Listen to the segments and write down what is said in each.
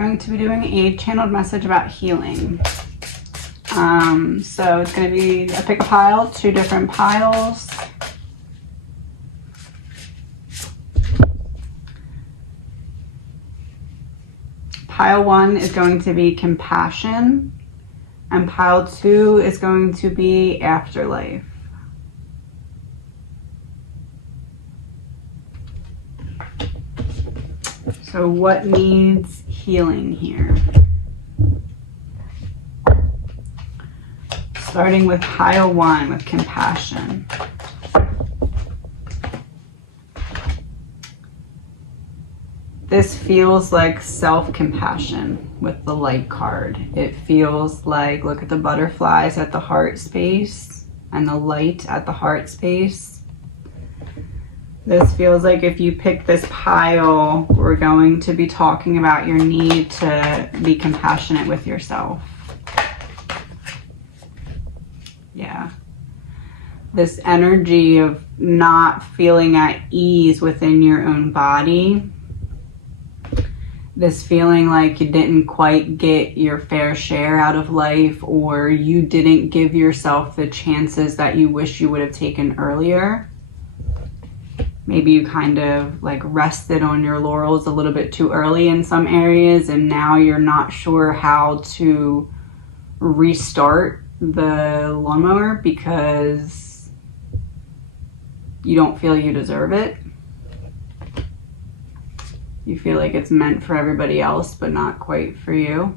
going to be doing a channeled message about healing. So it's going to be, I pick a pile, 2 different piles. Pile 1 is going to be compassion, and pile 2 is going to be afterlife. So what needs healing here? Starting with pile 1 with compassion. This feels like self-compassion with the light card. It feels like, look at the butterflies at the heart space and the light at the heart space. This feels like if you pick this pile, we're going to be talking about your need to be compassionate with yourself. Yeah. This energy of not feeling at ease within your own body. This feeling like you didn't quite get your fair share out of life, or you didn't give yourself the chances that you wish you would have taken earlier. Maybe you kind of like rested on your laurels a little bit too early in some areas, and now you're not sure how to restart the lawnmower because you don't feel you deserve it. You feel like it's meant for everybody else, but not quite for you.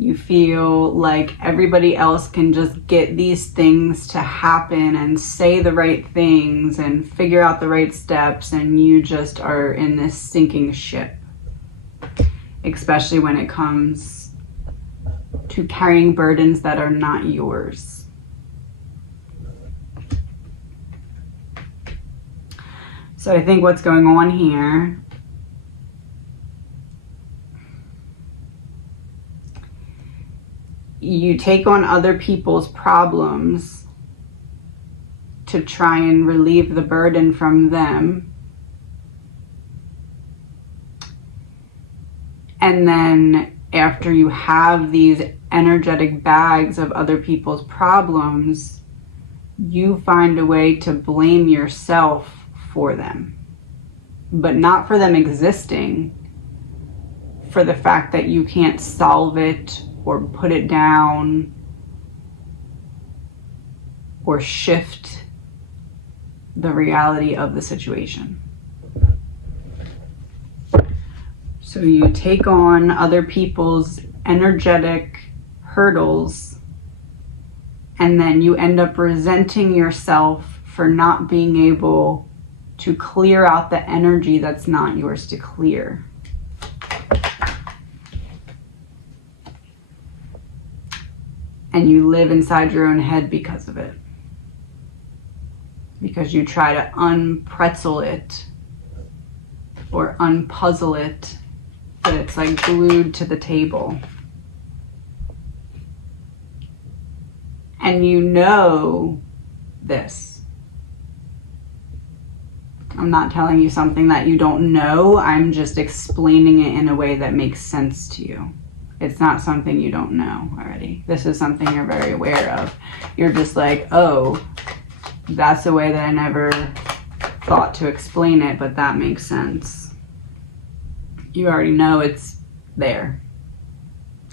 You feel like everybody else can just get these things to happen and say the right things and figure out the right steps, and you just are in this sinking ship. Especially when it comes to carrying burdens that are not yours. So I think what's going on here you take on other people's problems to try and relieve the burden from them. And then after you have these energetic bags of other people's problems, you find a way to blame yourself for them, but not for them existing, for the fact that you can't solve it or put it down or shift the reality of the situation. So you take on other people's energetic hurdles, and then you end up resenting yourself for not being able to clear out the energy that's not yours to clear. And you live inside your own head because of it. Because you try to unpretzel it or unpuzzle it, but it's like glued to the table. And you know this. I'm not telling you something that you don't know. I'm just explaining it in a way that makes sense to you. It's not something you don't know already. This is something you're very aware of. You're just like, oh, that's a way that I never thought to explain it, but that makes sense. You already know it's there.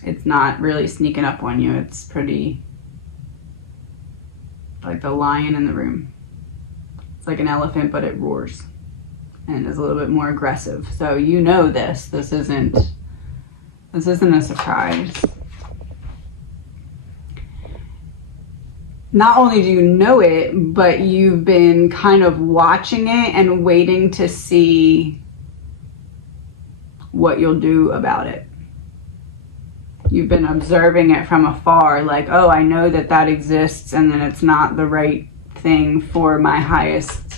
It's not really sneaking up on you. It's pretty like the lion in the room. It's like an elephant, but it roars and is a little bit more aggressive. So you know this. This isn't a surprise. Not only do you know it, but you've been kind of watching it and waiting to see what you'll do about it. You've been observing it from afar, like, oh, I know that that exists, and then it's not the right thing for my highest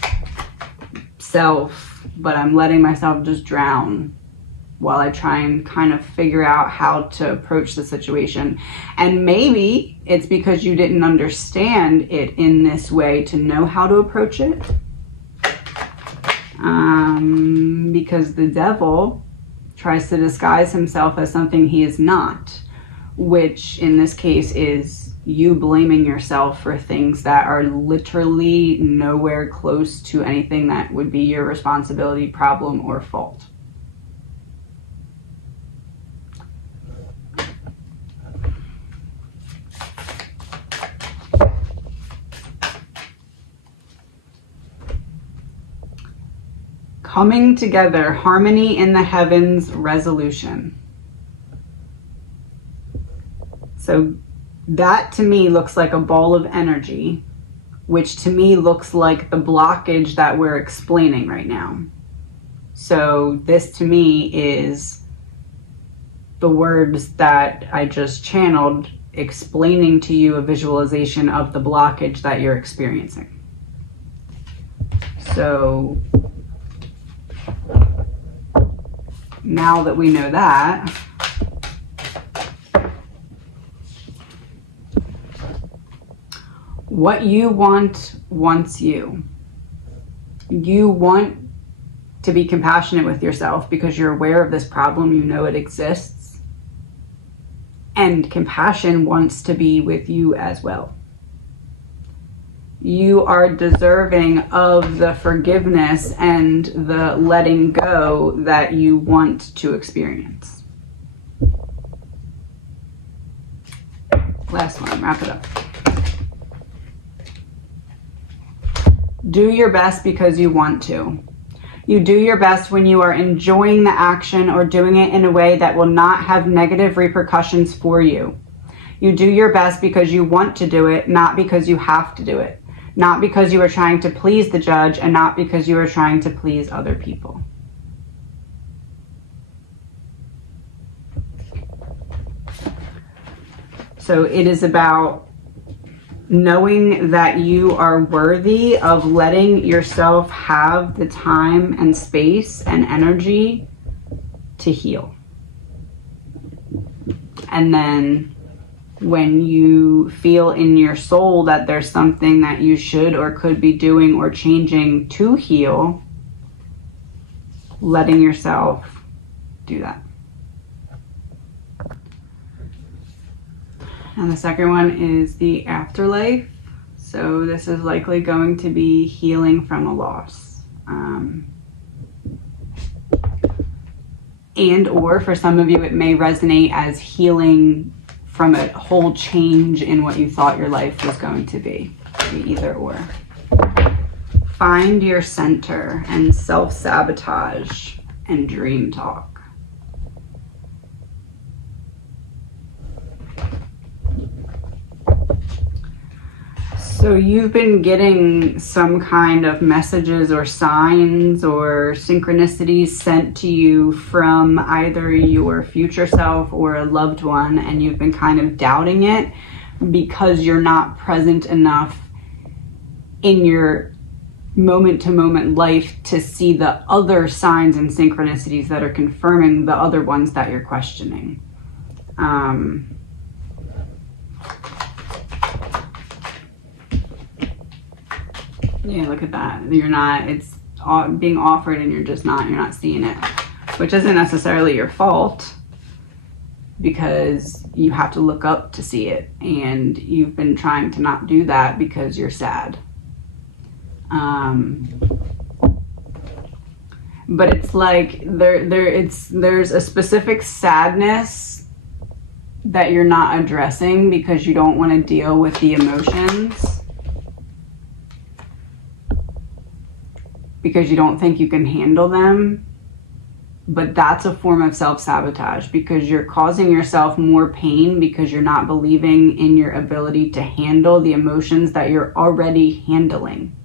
self, but I'm letting myself just drown while I try and kind of figure out how to approach the situation. And maybe it's because you didn't understand it in this way to know how to approach it. because the devil tries to disguise himself as something he is not, which in this case is you blaming yourself for things that are literally nowhere close to anything that would be your responsibility, problem, or fault. Coming together, harmony in the heavens, resolution. So that to me looks like a ball of energy, which to me looks like the blockage that we're explaining right now. So this to me is the words that I just channeled explaining to you a visualization of the blockage that you're experiencing. So now that we know that, what you want wants you. You want to be compassionate with yourself because you're aware of this problem, you know it exists. And compassion wants to be with you as well. You are deserving of the forgiveness and the letting go that you want to experience. Last one, wrap it up. Do your best because you want to. You do your best when you are enjoying the action or doing it in a way that will not have negative repercussions for you. You do your best because you want to do it, not because you have to do it. Not because you are trying to please the judge and not because you are trying to please other people. So it is about knowing that you are worthy of letting yourself have the time and space and energy to heal. And then when you feel in your soul that there's something that you should or could be doing or changing to heal, letting yourself do that. And the second one is the afterlife. So this is likely going to be healing from a loss. And or for some of you, it may resonate as healing from a whole change in what you thought your life was going to be. Either or. Find your center and self-sabotage and dream talk. So you've been getting some kind of messages or signs or synchronicities sent to you from either your future self or a loved one, and you've been kind of doubting it because you're not present enough in your moment-to-moment life to see the other signs and synchronicities that are confirming the other ones that you're questioning. Yeah, look at that. You're not, it's being offered and you're not seeing it, which isn't necessarily your fault because you have to look up to see it, and you've been trying to not do that because you're sad. But it's like there's a specific sadness that you're not addressing because you don't want to deal with the emotions. Because you don't think you can handle them. But that's a form of self-sabotage because you're causing yourself more pain because you're not believing in your ability to handle the emotions that you're already handling.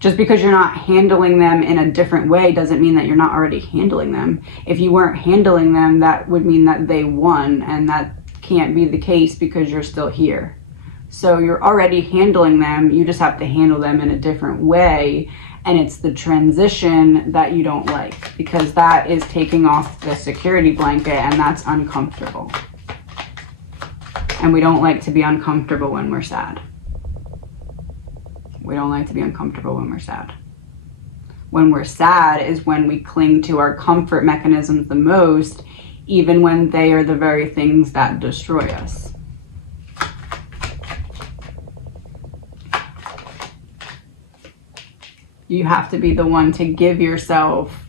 Just because you're not handling them in a different way doesn't mean that you're not already handling them. If you weren't handling them, that would mean that they won, and that can't be the case because you're still here. So you're already handling them, you just have to handle them in a different way, and it's the transition that you don't like because that is taking off the security blanket, and that's uncomfortable. And we don't like to be uncomfortable when we're sad. We don't like to be uncomfortable when we're sad. When we're sad is when we cling to our comfort mechanisms the most, even when they are the very things that destroy us. You have to be the one to give yourself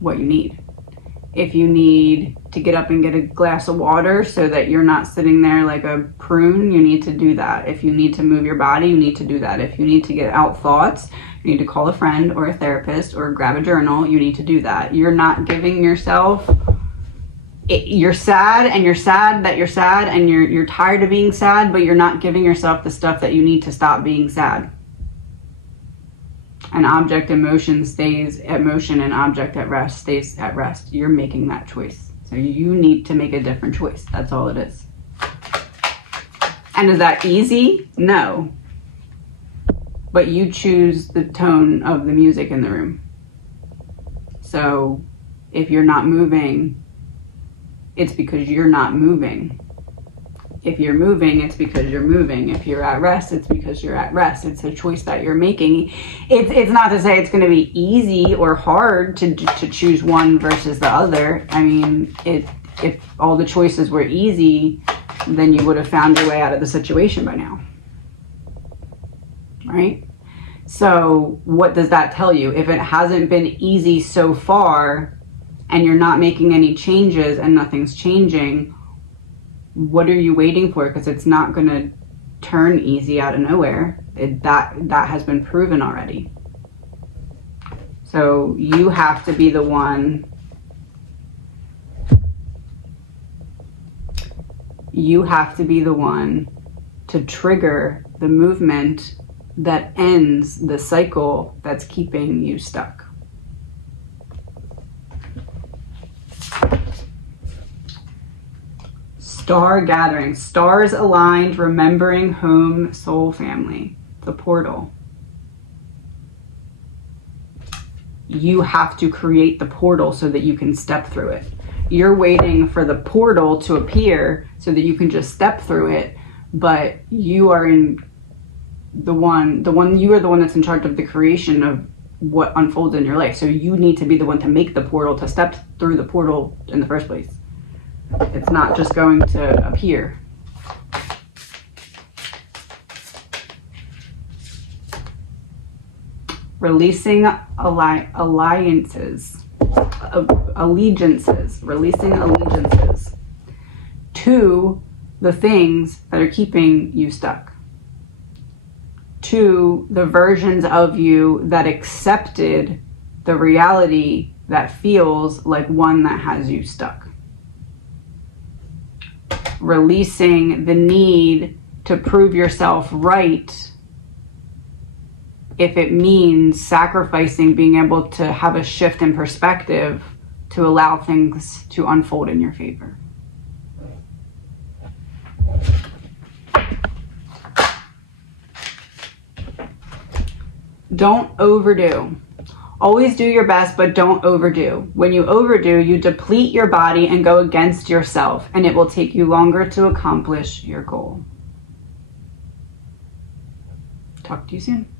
what you need. If you need to get up and get a glass of water so that you're not sitting there like a prune, you need to do that. If you need to move your body, you need to do that. If you need to get out thoughts, you need to call a friend or a therapist or grab a journal, you need to do that. You're not giving yourself, you're sad and you're sad that you're sad and you're tired of being sad, but you're not giving yourself the stuff that you need to stop being sad. An object in motion stays at motion, and object at rest stays at rest. You're making that choice. So you need to make a different choice. That's all it is. And is that easy? No. But you choose the tone of the music in the room. So if you're not moving, it's because you're not moving. If you're moving, it's because you're moving. If you're at rest, it's because you're at rest. It's a choice that you're making. It's not to say it's going to be easy or hard to choose one versus the other. I mean, if all the choices were easy, then you would have found your way out of the situation by now. Right? So what does that tell you? If it hasn't been easy so far and you're not making any changes and nothing's changing, what are you waiting for? Because it's not going to turn easy out of nowhere. That has been proven already. So you have to be the one. You have to be the one to trigger the movement that ends the cycle that's keeping you stuck. Star gathering, stars aligned, remembering home, soul, family, the portal. You have to create the portal so that you can step through it. You're waiting for the portal to appear so that you can just step through it, but you are you are the one that's in charge of the creation of what unfolds in your life. So you need to be the one to make the portal, to step through the portal in the first place. It's not just going to appear. Releasing allegiances to the things that are keeping you stuck, to the versions of you that accepted the reality that feels like one that has you stuck. Releasing the need to prove yourself right if it means sacrificing being able to have a shift in perspective to allow things to unfold in your favor. Don't overdo. Always do your best, but don't overdo. When you overdo, you deplete your body and go against yourself, and it will take you longer to accomplish your goal. Talk to you soon.